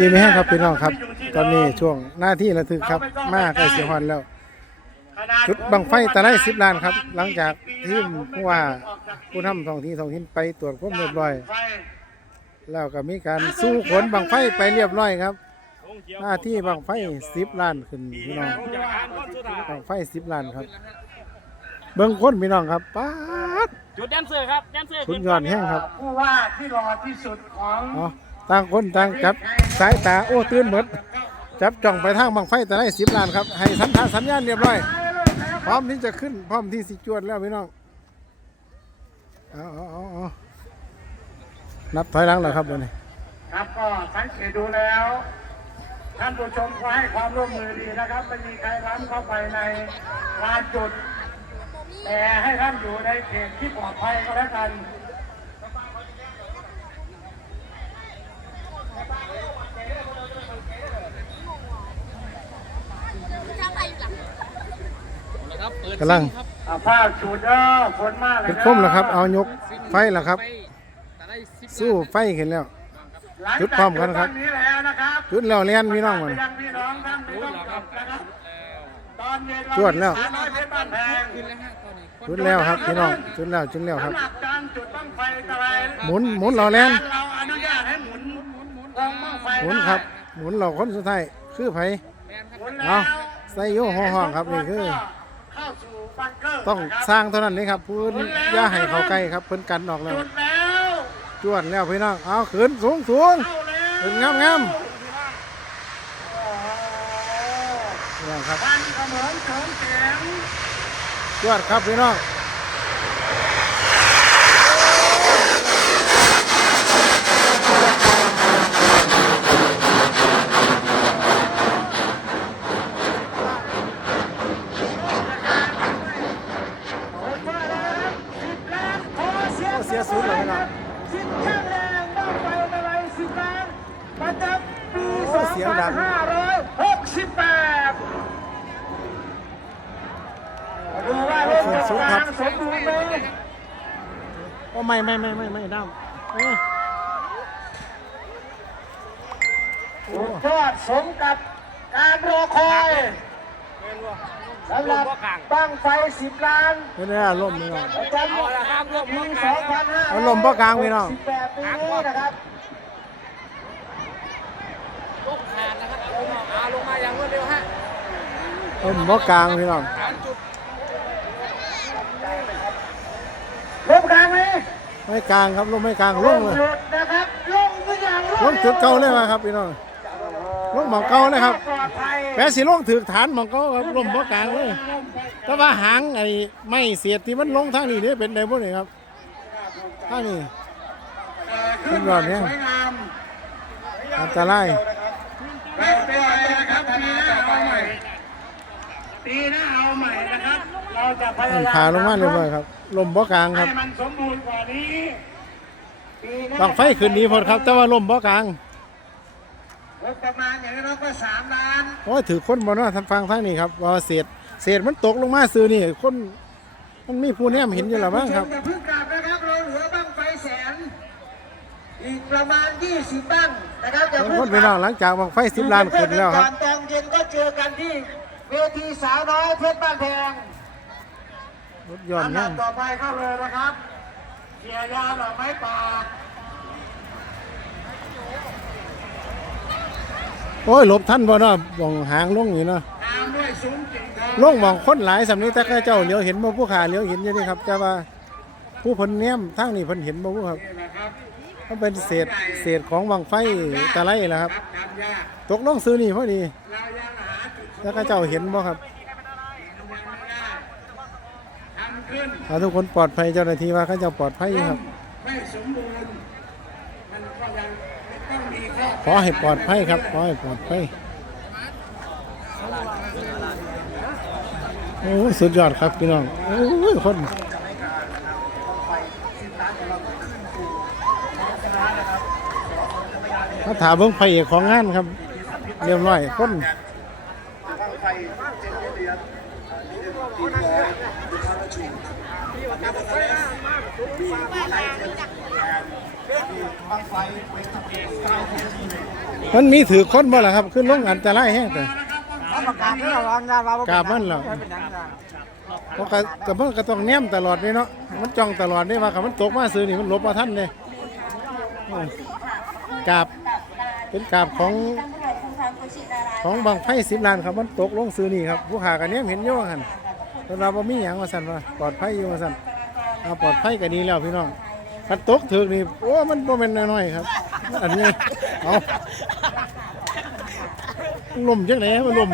ดีไหมครับพี่น้องครับ ตอนนี้ช่วงหน้าที่ระทึกครับ มากใกล้เสียฮอนแล้วจุดบังไฟตะไลสิบล้านครับ หลังจากที่ผู้ว่าผู้ทำท้องที่ท้องถิ่นไปตรวจความเรียบร้อย แล้วก็มีการสู้ขนบังไฟไปเรียบร้อยครับ หน้าที่บังไฟสิบล้านขึ้นพี่น้องบังไฟสิบล้านครับ เบิ้งคนพี่น้องครับป๊าดจุดแดนเซอร์ครับแดนเซอร์สุดยอดแห้งครับ ผู้ว่าที่รอที่สุดของเนาะ ต่างคนต่างจับสายตาโอ้ตื่นหมดจับจ้องไปทางบังไฟแต่ได้สิบล้านครับให้สัญญาณสัญญาณเรียบร้อย พร้อมที่จะขึ้นพร้อมที่สิจวดแล้วพี่น้องเอาเอาเอาเอานับถอยหลังแล้วครับวันนี้ครับก็สังเกตดูแล้ว ท่านผู้ชมก็ให้ความร่วมมือดีนะครับไม่มีใครล้ำเข้าไปในลานจุด แต่ให้ท่านอยู่ในเขตที่ปลอดภัยก็แล้วกัน ครับเปิดกำลังครับอ่าภาพชุดเออฝนมากเลยเป็นนะคมแล้วครับ เอายกไฟแล้วครับ แต่ได้สิบสู้ไฟขึ้นแล้ว หลังจุดพร้อมกันครับ จากจุดนี้แล้วนะครับจุดแล้วเลียนพี่น้องมันไปยังพี่น้องท่านไม่ต้องกลับนะครับตอนเย็นเราจวดแล้วมีสาวน้อยเพชรบ้านแพงขึ้นแล้วฮะตอนนี้จุดแล้วครับพี่น้องจุดแล้วจุดแล้วครับ สำหรับการจุดบั้งไฟตะไลหมุนหมุนเราแลนเราอนุญาตให้หมุนกองบั้งไฟหมุนครับหมุนเราคนสุดท้ายคือไผ หมุนเอาแล้วใส่โยห้องห้องครับนี่คือ เข้าสู่บังเกอร์ต้องนะครับสร้างเท่านั้นนี่ครับพื้นอย่าให้เขาใกล้ครับเพิ่นกันออกแล้วจุดแล้วจวดแล้วพี่น้องเอาขึ้นสูงสูง เข้าแล้วขึ้นงามงามโอ้โหพี่น้องครับพันกระเหมือนเฉิงเฉียงจวดครับพี่น้องโอ้เสียศูนย์เลยพี่น้อง สิบแค่แรงบ้างไฟอะไรสิบล้านประจำปี โอ้เสียงดัง 2568ดูว่าเล่นกับกลาง สมบูรณ์ไหมโอ้ไม่ไม่ไม่ไม่ไม่ดำโอ้โอ้สุดยอดสมกับการรอคอยสำหรับบั้งไฟสิบล้านไม่ได้ล่มพี่น้องประจำปี2568เอาลมบ่กลางพี่น้องปีนี้นะครับลูกขาดนะครับเอาลงมาอย่างรวดเร็วฮะล่มบ่กลางพี่น้อง การจุด ลมกลางไหม ไม่กลางครับล่มไม่กลางล่มเลยหลุดนะครับลงทุกอย่างล่มจุดเก่าเลยมาครับพี่น้องล่มหมองเก่าเลยครับปลอดภัยแปะสีล่มถือฐานหมองเก่าครับล่มบ่กลางเลยแต่ว่าหางไอ้ไม่เสียดที่มันลงทางนี้นี่เป็นไดบ่นี่ครับทางนี้ขึ้นยอดเนี่ยสวยงามอันตรายเราเป็นอะไรนะครับปีหน้าเอาใหม่ปีหน้าเอาใหม่นะครับ เราจะพมันยายามขาลงมาเรียบร้อยครับล่มบ่กลางคให้รับมันสมบูรณ์กว่านี้ปีหน้าบังไฟขึ้นนี้พอครับ แต่ว่าล่มบ่กลางงบประมาณอย่างน้อยก็สามล้านโอ้ยถือคนบ่เนาะทางฟังทางนี้ครับว่าเศษเศษมันตกลงมาซื้อนี่คนมันมีผู้แนมเห็นอยู่แล้วมั้งครับอย่าเพิ่งกลับนะครับเราเหลือบ้างไฟแสนอีกประมาณ20บ้างนะครับอย่าบางเพิ่งคนพี่น้องหลังจากบังไฟสิบล้านขึ้นแล้วครับก่อนตอนเย็นก็เจอกันที่เวทีสาวน้อยเพชรบ้านแพง รถยนอัต์นดัยับงต่อไปเข้าเลยนะครับเขียยาวดอกไม้ป่าโอ้ยหลบท่านบ่เนาะบ่งหางลงอยู่เนาะตามด้วยซุ้มกิ่งทองลงมองคนหลายสำนี้แต่ก็เจ้าเหลียวเห็นบ่ผู้ขาเหลียวเห็นอยู่นี่ครับแต่ว่าผู้เพิ่นแนมทางนี้เพิ่นเห็นบ่ผู้ครับนี่นะครับมันเป็นเศษเศษของบังไฟตะไลล่ะครับ ครับทำยากตกลงซื้อนี่พอดีเรายังหาจุดสมแล้วก็เจ้าเห็นบ่ครับ ยังไม่ได้ทำ ขึ้นเอาทุกคนปลอดภัยเจ้าหน้าที่ว่าเขาเจ้าปลอดภัยอยู่ครับ ไม่สมบูรณ์มันก็ยังต้องมีข้อขอให้ปลอดภัยครับ ขอให้ปลอดภัยโอ้สุดยอดครับพี่น้องโอ้ยคนมาถามเบิ่งไฟเอกของงานครับ เรียบร้อยคน มันมีถือคนบ่ล่ะครับ ขึ้นลงอันตรายแห้งแต่เอาประกาศด้วยวางยาเรากราบมันเหรอเป็นหยังจ้ะเพราะก็ก็มันก็ต้องแนมตลอดเลยเนาะ มันจ้องตลอดได้ว่าคันมันตกมาซื้อนี่มันหลบมาทันเลยอืมกราบเป็นกราบของ ของบางไพ่สิบล้านครับมันตกลงซื้อนี่ครับผู้ขากันเนี้ยเห็นโย่หันแต่เราบ่มีหยังว่าสั่นว่าปลอดภัยอยู่ว่าสั่นเอาปลอดภัยก็ดีแล้วพี่น้องคันตกถึกนี่โอ้มันบ่แม่นน้อยๆครับอันนี้เอาลมจังได๋มันลม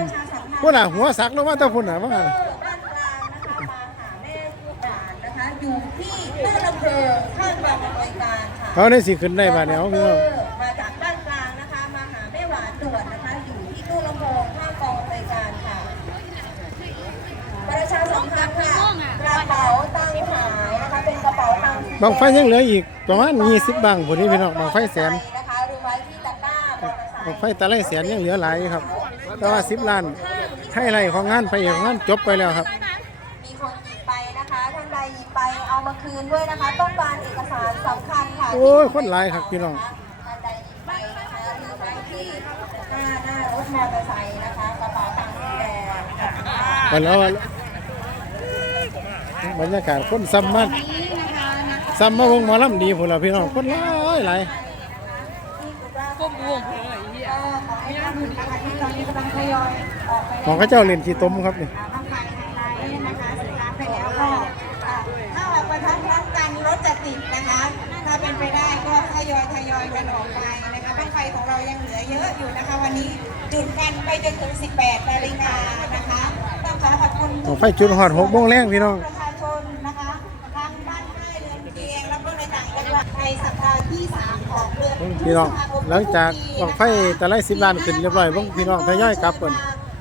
พุ่นน่ะหัวสักลงมาแตะพุ่นน่ะว่างั้นบ้านกลางนะคะมาหาแม่ผู้ด่านนะคะอยู่ที่ตู้อำเภอข้างกองอำนวยการค่ะเขาได้สิขึ้นได้บาดเนี่ยเอาพี่น้อง บางไฟยังเหลืออีกประมาณ20บางพุ่นนี้พี่น้องบางไฟแสนนะคะหรือไว้ที่ตะกร้ามอเตอร์ไซบางค์ไฟตะไลแสนยังเหลือหลายครับแต่ว่า10ล้านให้ไรของงานไปของงานจบไปแล้วครับมีคนหยิบไปนะคะท่านใดหยิบไปเอามาคืนด้วยนะคะ ต้องการเอกสารสำคัญค่ะโอ้ยคนหลายครับพี่น้องท่านใดหยิบไปนะคะหรือไว้ที่หน้าหน้ารถมอเตอร์ไซค์นะคะกระเป๋าตังค์สีแดงนะคะไปแล้วบรรยากาศคนซ้ำมา ซ้ำมาเบิ่งหมอลำดีพุ่นล่ะพี่น้องคนหลายหลายก้มบวงเลยไอ้เหี้ยขอให้ท่านนะคะที่ตอนนี้กำลังทยอยออกไปของเขาเจ้าเล่นขี้ต้มครับนี่บ้างไฟไฮไลท์นะคะสินค้าไปแล้วก็อ่าถ้าออกไปพร้อมๆกันรถจะติดนะคะ ถ้าเป็นไปได้ก็ทยอยทยอยกันออกไปนะคะบ้างไฟของเรายังเหลือเยอะอยู่นะคะวันนี้จุดกันไปจนถึง 18นาฬิกานะคะต้องขอขอบคุณของไฟจุดฮอด6โมงแรงพี่น้อง พี่น้องหลังจากบางไฟตะไล10ล้านขึ้นเรียบร้อยบิ่งพี่น้องทยอยกลับเพิ่น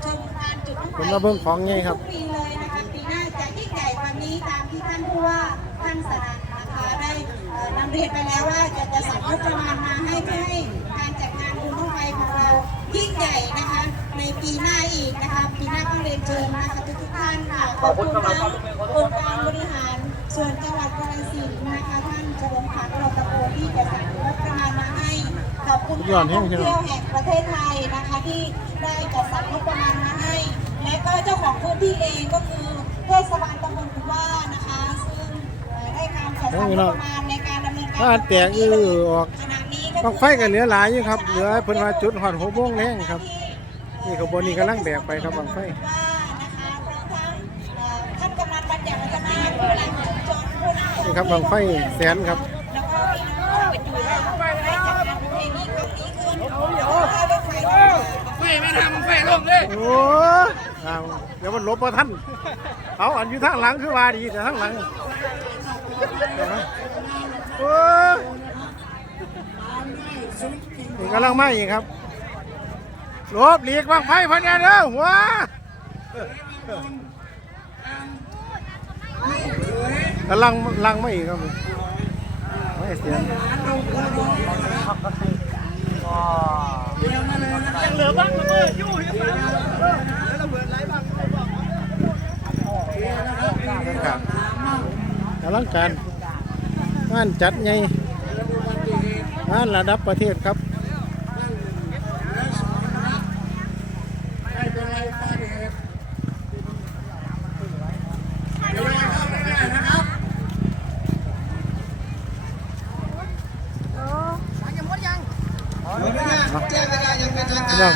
ชมการจุดบั้งไฟเพิ่นมาเบิ่งของใหญ่ครับทุกปีเลยนะคะปีหน้าจะยิ่งใหญ่ว่านี้ตามที่ท่านผู้ว่าท่านสนั่นนะคะได้เอ่อนำเรียนไปแล้วว่าจะจะสั่งงบประมาณมาให้เพื่อให้การจัดงานบุญบั้งไฟของเรายิ่งใหญ่นะคะในปีหน้าอีกนะคะปีหน้าก็เรียนเชิญนะคะทุกทุกๆท่านค่ะขอบคุณทั้งองค์การบริหาร ส่วนจังหวัดกาฬสินธุ์นะคะท่านเฉลิมขันธ์ราตะโกที่จะสั่งงบประมาณมาให้ขอบคุณยอดการท่องเที่ยวแห่งประเทศไทยนะคะที่ได้จัดสรรงบประมาณมาให้ และก็เจ้าของพื้นที่เองก็คือเทศบาลตำบลกุว่านะคะซึ่งได้การจัดสรรงบประมาณในการดำเนินการถ้าแตกอือออกขณะนี้ก็บางไฟก็เหลือหลายอยู่ครับเหลือเพิ่นว่าจุดฮอด6โมงแรงครับ นี่ขบวนนี้กำลังแบกไปครับบางไฟ ว่านะคะพร้อมทั้งเอ่อท่านกำนันบัญญัติวัฒนาผู้นำชุมชนผู้ นำนี่ครับบางไฟแสนครับแล้วก็พี่น้องเป็นอยู่ว่าได้จัดงานประเพณีครั้งนี้ขึ้นเพื่อรถไฟฟ้าไฟไม่ทำไฟลงเลยโอ้เอาเดี๋ยวมันหลบมาท่านเอาอันอยู่ทางหลังคือว่าดีแต่ทางหลังโอ้ยนี่กำลังมาอีกครับหลบหลีกบางไฟพันยาเด้อหัวกำลังลังไมาอีกครับไม่เสียงยังเหลือบ้างระเบิดอยู่ยังเหลือระเบิดไรบ้างครับอลังการงานจัดไงงานระดับประเทศครับ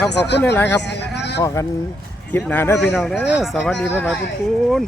ครับขอบคุณหลายๆครับพอกันคลิปหน้าเด้อพี่น้องเด้อสวัสดีบ๊ายบายคุณคุณ